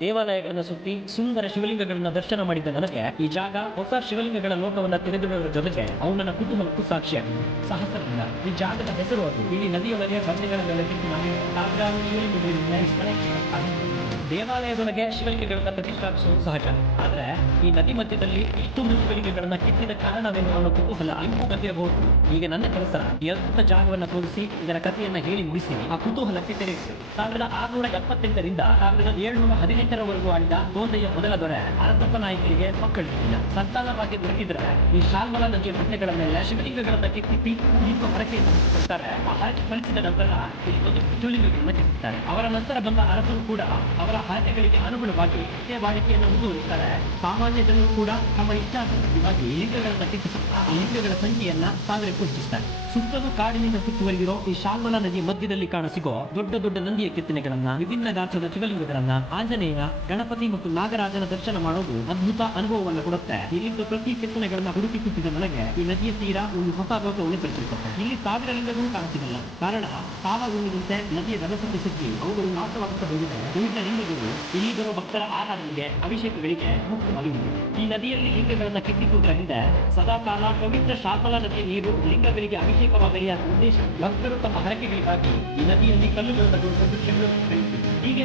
ದೇವಾಲಯಗಳನ್ನು ಸುತ್ತಿ ಸುಂದರ ಶಿವಲಿಂಗಗಳನ್ನ ದರ್ಶನ ಮಾಡಿದ ನನಗೆ ಈ ಜಾಗ ಹೊಸ ಶಿವಲಿಂಗಗಳ ಲೋಕವನ್ನ ತೆರೆದಿಡುವುದರ ಜೊತೆಗೆ ಅವು ನನ್ನ ಕುತೂಹಲಕ್ಕೂ ಸಾಕ್ಷಿಯಾಗಿದೆ. ಸಹಸ್ರಲಿಂಗ ಈ ಜಾಗದ ಹೆಸರು ಅದು. ಇಲ್ಲಿ ನದಿಯೊಳಗೆ ಬಂಡೆಗಳ ಮೇಲೆ ಸಾವಿರಾರು ಶಿವಲಿಂಗಗಳಿಂದ ಈ ಸ್ಥಳಕ್ಕೆ ದೇವಾಲಯದೊಳಗೆ ಶಿವಲಿಂಗಗಳನ್ನ ಪ್ರತಿಷ್ಠಾಪಿಸುವುದು ಸಹಜ. ಆದ್ರೆ ಈ ನದಿ ಮಧ್ಯದಲ್ಲಿ ಇಷ್ಟೊಂದು ಶಿವಲಿಂಗಗಳನ್ನ ಕೆತ್ತಿದ ಕಾರಣವೇನು ಅನ್ನೋ ಕುತೂಹಲ ನಿಮಗೂ ಬಂದಿರಬಹುದು. ಈಗ ನನ್ನ ಕೆಲಸ ಈ ಅದ್ಭುತ ಜಾಗವನ್ನ ತೋರಿಸಿ ಇದರ ಕಥೆಯನ್ನ ಹೇಳಿ ಮುಗಿಸಿ ಆ ಕುತೂಹಲಕ್ಕೆ ತೆರೆಯಿತು. 1678ರಿಂದ 1718ರವರೆಗೂ ಆಳಿದ ಗೋಂದೆಯ ಮೊದಲ ದೊರೆ ಅರಸಪ್ಪ ನಾಯಕರಿಗೆ ಮಕ್ಕಳಿರಲಿಲ್ಲ. ಸಂತಾನ ಭಾಗ್ಯ ದೊರಕಿದ್ರೆ ಈ ಶಾಲ್ಮಲಾ ನದಿಯ ಬಂಡೆಗಳ ಮೇಲೆ ಶಿವಲಿಂಗಗಳನ್ನ ಕೆತ್ತಿ ದೀಪ ಹರಕೆಯನ್ನು ಕೊಡ್ತಾರೆ. ಆ ಹರಕೆ ಫಲಿಸಿದ ನಂತರ ಇಲ್ಲಿ ಒಂದು ಶಿವಲಿಂಗಗಳನ್ನ ಕೆತ್ತಿದ್ದಾರೆ. ಅವರ ನಂತರ ಬಂದ ಅರಸರು ಕೂಡ ಅವರ ಹರಕೆಗಳಿಗೆ ಅನುಗುಣವಾಗಿ ಇದೇ ಬಾಳಿಕೆಯನ್ನು ಮುಂದುವರಿಸ್ತಾರೆ. ಸಾಮಾನ್ಯ ಜನರು ಕೂಡ ತಮ್ಮ ಇಚ್ಛಾನುಸಾರವಾಗಿ ಲಿಂಗಗಳನ್ನ ಕೆತ್ತಿಸಿ ಆ ಲಿಂಗಗಳ ಸಂಖ್ಯೆಯನ್ನ 1000ಕ್ಕೂ ಹೆಚ್ಚಿಸ್ತಾರೆ. ಸುತ್ತಲೂ ಕಾಡಿನಿಂದ ಸುತ್ತುವರಿದಿರೋ ಈ ಶಾಲ್ಮಲಾ ನದಿಯ ಮಧ್ಯದಲ್ಲಿ ಕಾಣಸಿಗೋ ದೊಡ್ಡ ದೊಡ್ಡ ನಂದಿಯ ಕೆತ್ತನೆಗಳನ್ನ, ವಿಭಿನ್ನ ಗಾತ್ರದ ಶಿವಲಿಂಗಗಳನ್ನ, ಆಂಜನೇಯ, ಗಣಪತಿ ಮತ್ತು ನಾಗರಾಜನ ದರ್ಶನ ಮಾಡೋದು ಅದ್ಭುತ ಅನುಭವವನ್ನು ಕೊಡುತ್ತೆ. ಇಲ್ಲಿಂದ ಪ್ರತಿ ಕೆತ್ತನೆಗಳನ್ನ ಹುಡುಕಿಸುತ್ತಿದ್ದ ನನಗೆ ಈ ನದಿಯ ತೀರ ಒಂದು ಹೊಸ ಲೋಕವನ್ನು ಪರಿಚಯಿಸುತ್ತೆ. ಇಲ್ಲಿ 1000 ಲಿಂಗಗಳು ಕಾಣುತ್ತಿಲ್ಲ. ಕಾರಣ ಕಾಲ ಉಳಿದಂತೆ ನದಿಯ ರಭಸಕ್ಕೆ ಸಿಕ್ಕಿ ಅವುಗಳು ನಾಶವಾಗುತ್ತಾ ಹೋಗಿದೆ. ಉಳಿದ ಲಿಂಗಗಳು ಇಲ್ಲಿ ಬರುವ ಭಕ್ತರ ಆರಾಧನೆಗೆ, ಅಭಿಷೇಕಗಳಿಗೆ ಮುಖ್ಯವಾಗಿದೆ. ಈ ನದಿಯಲ್ಲಿ ಲಿಂಗಗಳನ್ನ ಕೆತ್ತಿಸುವುದರ ಹಿಂದೆ ಸದಾಕಾಲ ಪವಿತ್ರ ಶಾಲ್ಮಲಾ ನದಿಯ ನೀರು ಲಿಂಗಗಳಿಗೆ ಅಭಿಷೇಕವಾಗಲಿ ಅನ್ನೋ ಉದ್ದೇಶ. ಭಕ್ತರು ತಮ್ಮ ಹರಕೆಗಳಿಗಾಗಿ ಈ ನದಿಯಲ್ಲಿ ಕಲ್ಲುಗಳನ್ನು ಜೋಡಿಸುವ ದೃಶ್ಯಗಳು ಹೀಗೆ